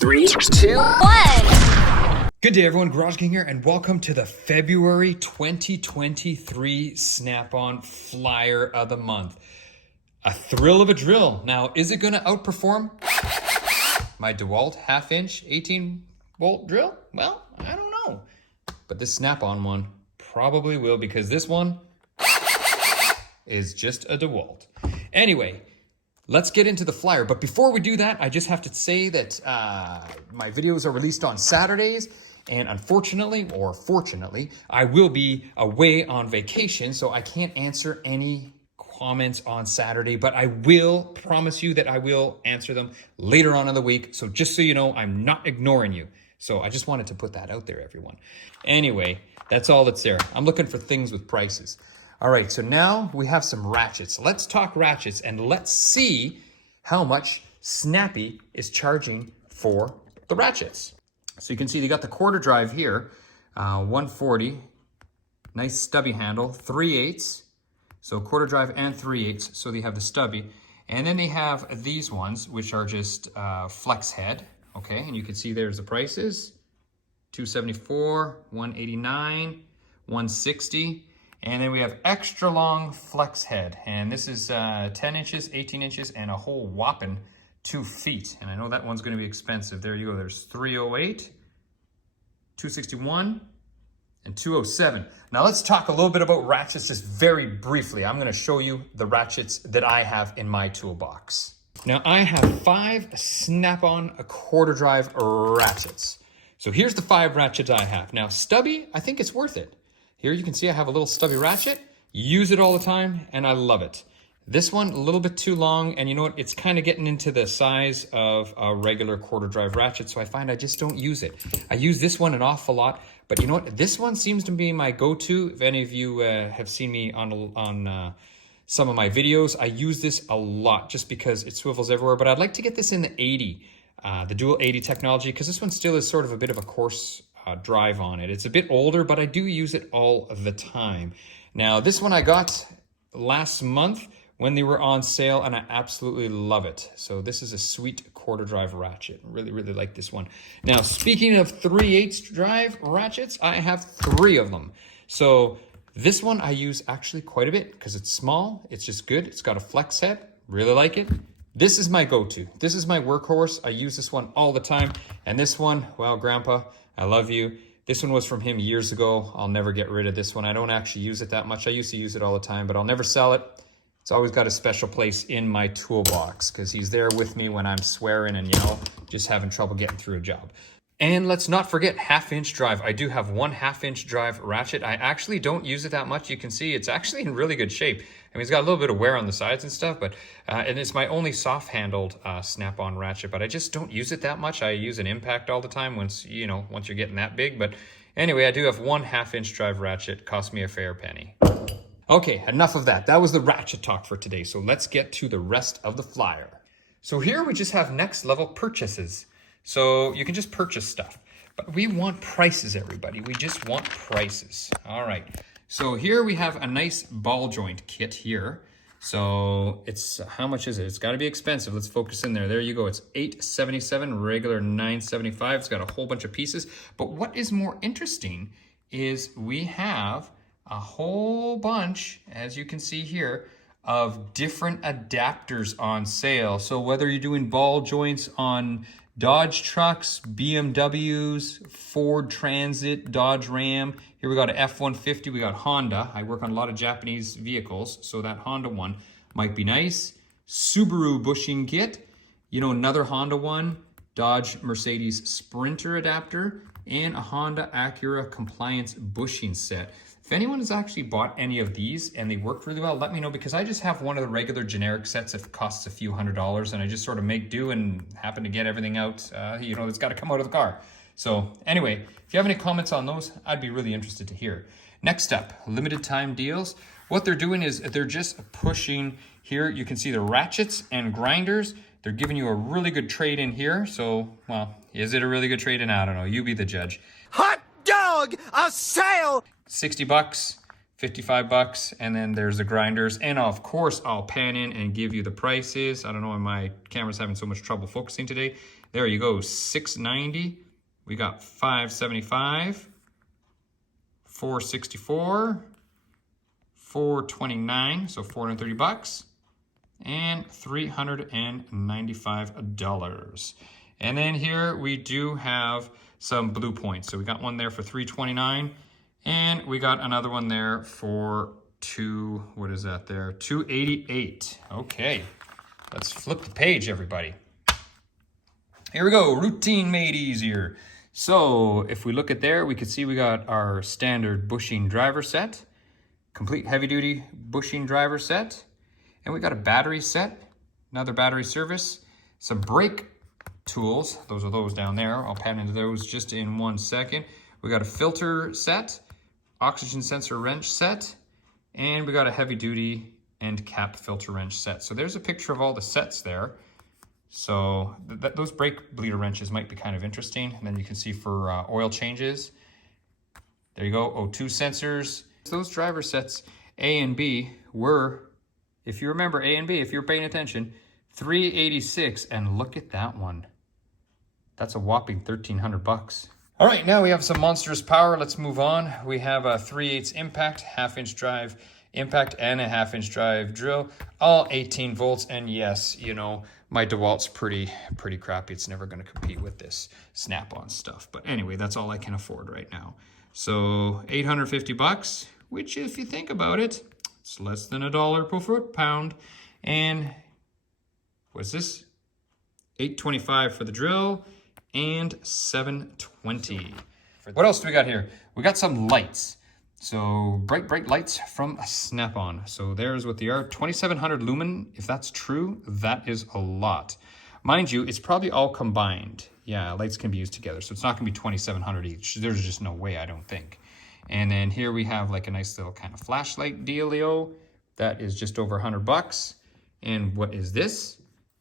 3, 2, 1. Good day, everyone. Garage King here, and welcome to the February 2023 Snap-on Flyer of the Month. A thrill of a drill. Now, is it going to outperform my DeWalt half-inch 18-volt drill? Well, I don't know. But this Snap-on one probably will, because this one is just a DeWalt. Anyway, let's get into the flyer. But before we do that, I just have to say that my videos are released on Saturdays. And unfortunately, or fortunately, I will be away on vacation, so I can't answer any comments on Saturday, but I will promise you that I will answer them later on in the week. So just so you know, I'm not ignoring you. So I just wanted to put that out there, everyone. Anyway, that's all that's there. I'm looking for things with prices. All right, so now we have some ratchets. Let's talk ratchets and let's see how much Snappy is charging for the ratchets. So you can see they got the quarter drive here, 140, nice stubby handle, 3/8. So quarter drive and 3/8, so they have the stubby. And then they have these ones, which are just flex head, okay? And you can see there's the prices, $274, $189, $160. And then we have extra long flex head. And this is 10 inches, 18 inches, and a whole whopping 2 feet. And I know that one's gonna be expensive. There you go, there's 308, 261, and 207. Now let's talk a little bit about ratchets just very briefly. I'm gonna show you the ratchets that I have in my toolbox. Now I have 5 Snap-on quarter drive ratchets. So here's the 5 ratchets I have. Now stubby, I think it's worth it. Here you can see I have a little stubby ratchet, use it all the time, and I love it. This one, a little bit too long, and you know what? It's kind of getting into the size of a regular quarter drive ratchet, so I find I just don't use it. I use this one an awful lot, but you know what? This one seems to be my go-to. If any of you have seen me on some of my videos, I use this a lot just because it swivels everywhere, but I'd like to get this in the 80, the dual 80 technology, because this one still is sort of a bit of a coarse drive on it. It's a bit older, but I do use it all the time. Now, this one I got last month when they were on sale, and I absolutely love it. So this is a sweet quarter drive ratchet. Really, really like this one. Now, speaking of 3/8 drive ratchets, I have 3 of them. So this one I use actually quite a bit because it's small, it's just good. It's got a flex head, really like it. This is my go-to. This is my workhorse. I use this one all the time. And this one, well, Grandpa, I love you. This one was from him years ago. I'll never get rid of this one. I don't actually use it that much. I used to use it all the time, but I'll never sell it. It's always got a special place in my toolbox because he's there with me when I'm swearing and, just having trouble getting through a job. And let's not forget half-inch drive. I do have 1 half-inch drive ratchet. I actually don't use it that much. You can see it's actually in really good shape. I mean, it's got a little bit of wear on the sides and stuff, but and it's my only soft-handled Snap-on ratchet, but I just don't use it that much. I use an impact all the time once you're getting that big. But anyway, I do have 1 half-inch drive ratchet. Cost me a fair penny. Okay, enough of that. That was the ratchet talk for today. So let's get to the rest of the flyer. So here we just have next level purchases. So you can just purchase stuff, but we want prices, everybody. We just want prices. All right. So here we have a nice ball joint kit here. So it's, how much is it? It's got to be expensive. Let's focus in there. There you go. It's $877, regular $975. It's got a whole bunch of pieces. But what is more interesting is we have a whole bunch, as you can see here, of different adapters on sale. So whether you're doing ball joints on Dodge trucks, BMWs, Ford Transit, Dodge Ram. Here we got a F-150, we got Honda. I work on a lot of Japanese vehicles, so that Honda one might be nice. Subaru bushing kit, another Honda one, Dodge Mercedes Sprinter adapter, and a Honda Acura compliance bushing set. If anyone has actually bought any of these and they worked really well, let me know, because I just have one of the regular generic sets that costs a few $100s, and I just sort of make do and happen to get everything out, that's got to come out of the car. So anyway, if you have any comments on those, I'd be really interested to hear. Next up, limited time deals. What they're doing is they're just pushing here. You can see the ratchets and grinders. They're giving you a really good trade in here. So, well, is it a really good trade in? I don't know. You be the judge. Hot dog, a sale! $60, $55, and then there's the grinders. And of course, I'll pan in and give you the prices. I don't know why my camera's having so much trouble focusing today. There you go, $6.90. We got $5.75, $4.64, $4.29, so $430, and $395. And then here we do have some blue points. So we got one there for $3.29, and we got another one there for $288. Okay, let's flip the page, everybody. Here we go, routine made easier. So if we look at there, we can see we got our standard bushing driver set, complete heavy duty bushing driver set, and we got a battery set, another battery service, some brake tools, those are those down there. I'll pan into those just in 1 second. We got a filter set, oxygen sensor wrench set, and we got a heavy duty end cap filter wrench set. So there's a picture of all the sets there. So those brake bleeder wrenches might be kind of interesting. And then you can see for oil changes. There you go, O2 sensors. Those driver sets A and B were, if you remember A and B, if you're paying attention, $386, and look at that one. That's a whopping $1,300. All right, now we have some monstrous power. Let's move on. We have a 3/8 impact, 1/2-inch drive impact, and a 1/2-inch drive drill, all 18 volts. And yes, you know, my DeWalt's pretty crappy. It's never going to compete with this snap-on stuff. But anyway, that's all I can afford right now. So $850, which if you think about it, it's less than $1 per foot-pound. And what's this? $825 for the drill and $720. What else do we got here? We got some lights. So bright lights from Snap-on. So there's what they are, 2,700 lumen. If that's true, that is a lot. Mind you, it's probably all combined. Yeah, lights can be used together. So it's not gonna be 2,700 each. There's just no way, I don't think. And then here we have like a nice little kind of flashlight dealio. That is just over $100. And what is this?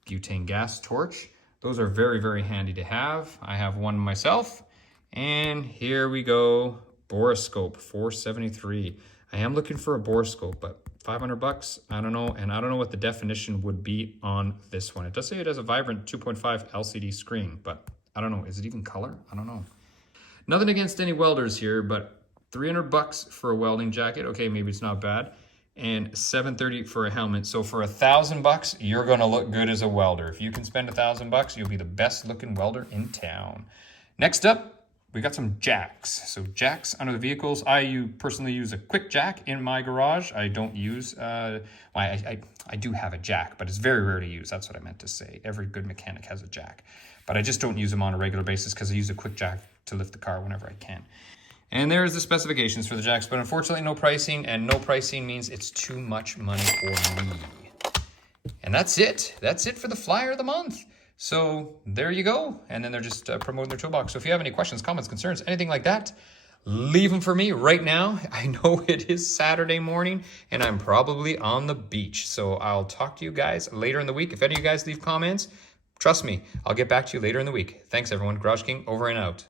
Butane gas torch. Those are very handy to have. I have one myself. And here we go, borescope, $473. I am looking for a borescope, but $500, I don't know. And I don't know what the definition would be on this one. It does say it has a vibrant 2.5 LCD screen, but I don't know. Is it even color? I don't know. Nothing against any welders here, but $300 for a welding jacket. Okay, maybe it's not bad. And $730 for a helmet. So for $1,000, you're gonna look good as a welder. If you can spend $1,000, you'll be the best looking welder in town. Next up, we got some jacks. So jacks under the vehicles. I personally use a quick jack in my garage. I don't use, I do have a jack, but it's very rare to use. That's what I meant to say. Every good mechanic has a jack. But I just don't use them on a regular basis because I use a quick jack to lift the car whenever I can. And there's the specifications for the jacks, but unfortunately no pricing, and no pricing means it's too much money for me. And that's it. That's it for the flyer of the month. So there you go. And then they're just promoting their toolbox. So if you have any questions, comments, concerns, anything like that, leave them for me right now. I know it is Saturday morning and I'm probably on the beach. So I'll talk to you guys later in the week. If any of you guys leave comments, trust me, I'll get back to you later in the week. Thanks everyone. Garage King over and out.